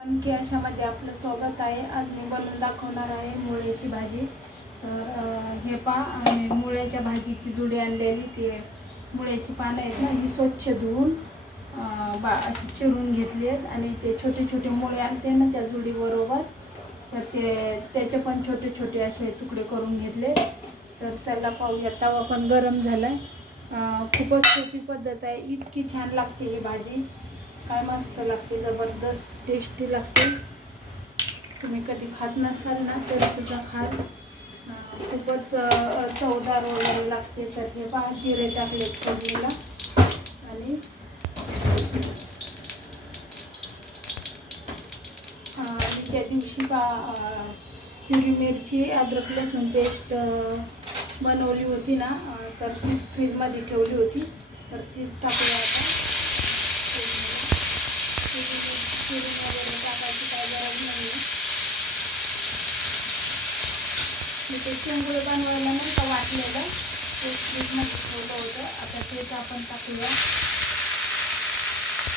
आणखी अशामध्ये आपलं स्वागत आहे। आज मी बनवून दाखवणार आहे मुळ्याची भाजी। तर हे पहा, आणि मुळ्याच्या भाजीची जुडी आणलेली, ते मुळ्याची पानं आहेत ना, ही स्वच्छ धुवून अशी चिरून घेतली आहेत। आणि ते छोटे छोटे मुळे आणते ना त्या जुडी बरोबर, तर त्याचे पण छोटे छोटे असे तुकडे करून घेतले। तर त्याला पाहूया, तवा पण गरम झालाय। खूपच सोपी पद्धत आहे, इतकी छान लागते ही भाजी, काय मस्त लागते, जबरदस्त टेस्टी लागते। तुम्ही कधी खात नसाल ना तर सुद्धा खाल, खूपच चवदार वगैरे लागते। तर हे पहा, जिरे टाकले फोडणीला, आणि त्या दिवशी हिरवी मिरची अद्रक लसूण पेस्ट बनवली होती ना, तर ती फ्रीजमध्ये ठेवली होती, तर तीच टाकली आता। चिरून वगैरे टाकायची काय गरज नाही आहे। मी ते शेंगुळे बनवायला नाही का वाटलेलं, ते फ्रीजमध्ये ठेवलं होतं, आता तेच आपण टाकूया।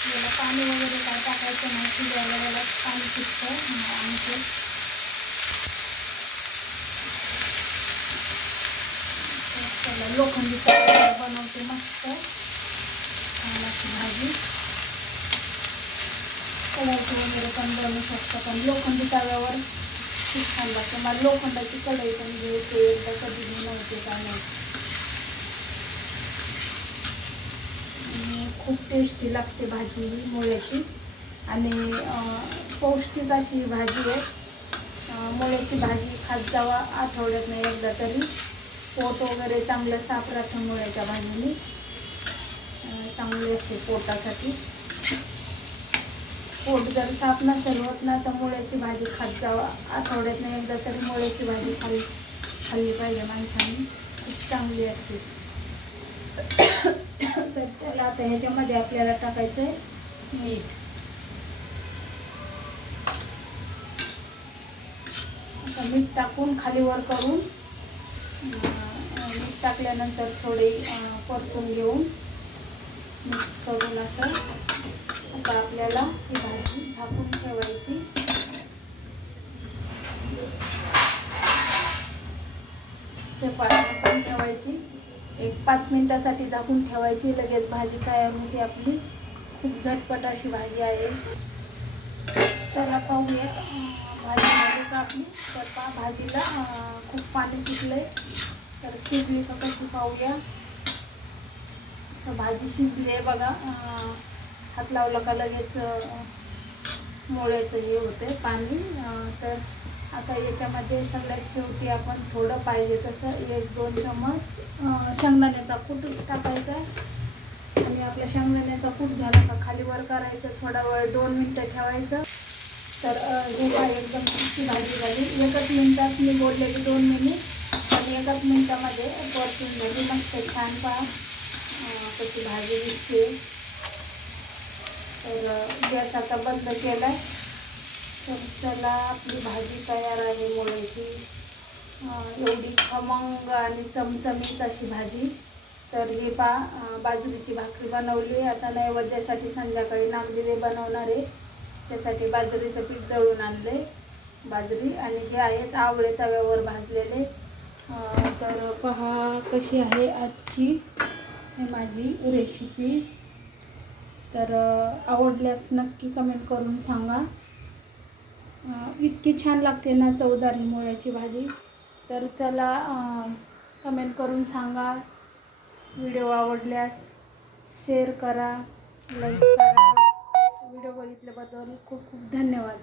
याला पाणी वगैरे काय टाकायचं नाही, शिजायला याला पाणी सुटतं, आणि ते त्याला लोखंडी तव्यावर बनवते मस्त छान अशी भाजी। कढईची वगैरे पण बनवू शकतं, पण लोखंडी तव्यावर खूप छान लागते। मला लोखंडाची कढई पण घ्यायची, एकदा कधी नव्हते काय नाही, खूप टेस्टी लागते भाजी ही मुळ्याची, आणि पौष्टिक अशी भाजी आहे। मुळ्याची भाजी खात जावा आठवड्यातून एकदा तरी, पोट वगैरे चांगलं साफ राहतं मुळ्याच्या भाजीने, चांगली असते पोटासाठी। पोट जर साफ नसेल होत ना, तर मुळ्याची भाजी खात जावा आठवड्यातून एकदा तरी, मुळ्याची भाजी खाल्ली पाहिजे माणसाने, खूप चांगली असते। तर त्याला आता ह्याच्यामध्ये आपल्याला टाकायचं आहे मीठ। आता मीठ टाकून खाली वर करून, मीठ टाकल्यानंतर थोडी परतून घेऊन मिक्स करून असं आता आपल्याला ही भाजी झाकून ठेवायची। झाकून ठेवायची, एक 5 मिनिटासाठी झाकून ठेवायची, लगेच भाजी तयार होते आपली। खूप झटपट अशी भाजी आहे। चला पाहूया भाजी झाली का आपली। तर भाजीला खूप पाणी सुटलंय, तर शिजली का कशी पाहूया। तर भाजी शिजली आहे बघा, हात लावला का लगेच मुळ्याचं हे होते पाणी। तर आता याच्यामध्ये सगळ्यात शेवटी आपण थोडं पाहिजे तसं 1-2 चम्मच शेंगदाण्याचा कूट टाकायचा, आणि आपल्या शेंगदाण्याचा कूट झाला का खाली वर करायचं, थोडा वेळ 2 मिनटं ठेवायचं। तर हे काय एकदम सुकी भाजी झाली, 1 मिनिटात मी बोललेली 2 मिनिट, आणि 1 मिनिटामध्ये परतून झाली मस्त छान। पहा कशी भाजी दिसते। तर गॅस आता बंद केलाय। तर चला, आपली भाजी तयार आहे मुळ्याची, एवढी खमंग आणि चमचमीत अशी भाजी। तर हे पहा, बाजरीची भाकरी बनवली, आता नैवेद्यासाठी संध्याकाळी नागदिवे बनवणार आहे, त्यासाठी बाजरीचं पीठ दळून आणले, बाजरी, आणि हे आहेत आवळे तव्यावर भाजलेले। तर पहा कशी आहे आजची माझी रेसिपी। तर आवडल्यास नक्की कमेंट करून सांगा, इतकी छान लागते ना चवदार ही मुळ्याची भाजी। तर चला, कमेंट करून सांगा, व्हिडिओ आवडल्यास शेअर करा, लाईक करा। व्हिडिओ बघितल्याबद्दल खूप खूप धन्यवाद।